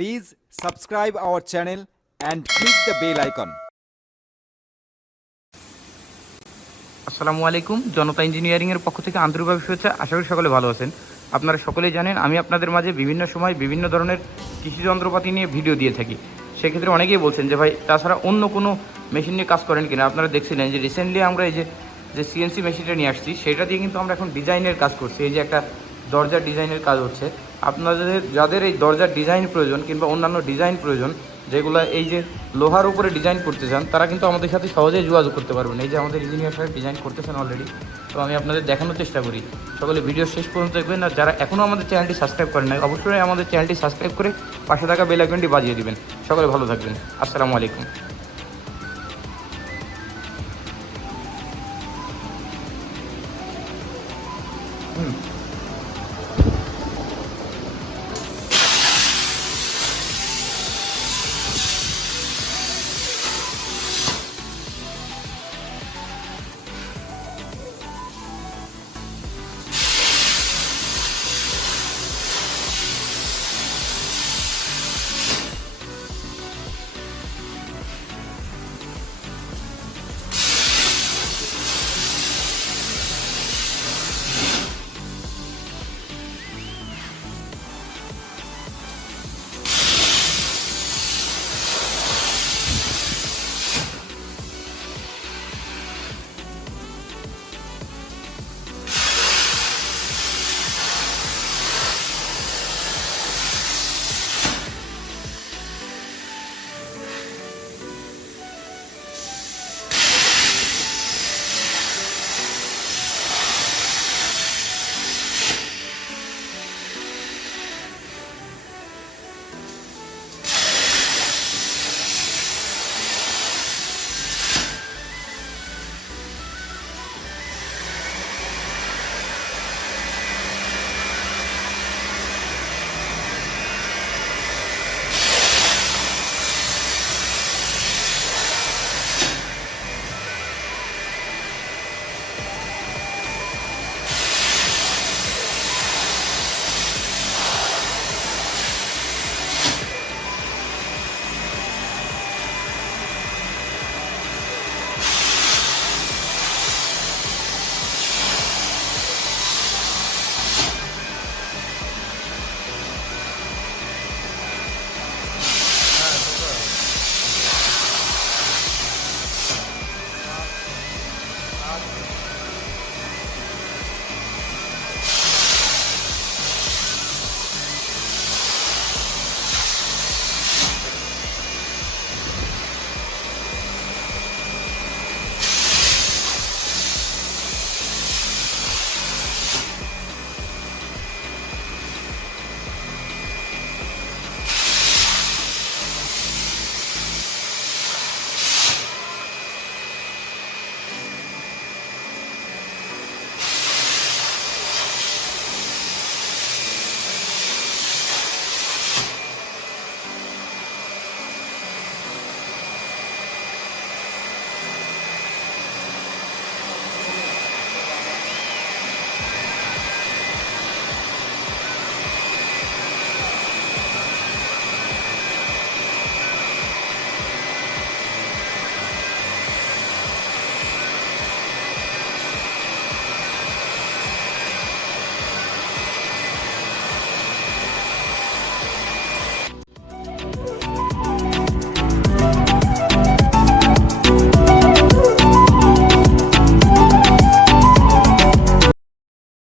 Please subscribe our channel and click the bell icon. আসসালামু আলাইকুম। জনতা ইঞ্জিনিয়ারিংয়ের পক্ষ থেকে আন্তরিকভাবে শুভেচ্ছা। আশা করি সকলে ভালো আছেন। আপনারা সকলেই জানেন আমি আপনাদের মাঝে বিভিন্ন সময় বিভিন্ন ধরনের কৃষি যন্ত্রপাতি নিয়ে ভিডিও দিয়ে থাকি। সেক্ষেত্রে অনেকেই বলছেন যে ভাই তাছাড়া অন্য কোনো মেশিন নিয়ে কাজ করেন কিনা। আপনারা দেখছিলেন যে রিসেন্টলি আমরা এই যে সিএনসি মেশিনটা নিয়ে আসছি, সেটা দিয়ে কিন্তু আমরা এখন ডিজাইনের কাজ করছি। এই যে একটা দরজার ডিজাইনের কাজ হচ্ছে। আপনাদের যাদের এই দরজার ডিজাইন প্রয়োজন কিংবা অন্যান্য ডিজাইন প্রয়োজন, যেগুলো এই যে লোহার উপরে ডিজাইন করতে চান, তারা কিন্তু আমাদের সাথে সহজেই যোগাযোগ করতে পারবেন। এই যে আমাদের ইঞ্জিনিয়ার সাহেব ডিজাইন করতেছেন অলরেডি, তো আমি আপনাদের দেখানোর চেষ্টা করি। সকলে ভিডিও শেষ পর্যন্ত দেখবেন। আর যারা এখনও আমাদের চ্যানেলটি সাবস্ক্রাইব করেন নাই, অবশ্যই আমাদের চ্যানেলটি সাবস্ক্রাইব করে পাশে থাকা বেল আইকনটি বাজিয়ে দিবেন। সকলে ভালো থাকবেন। আসসালামু আলাইকুম।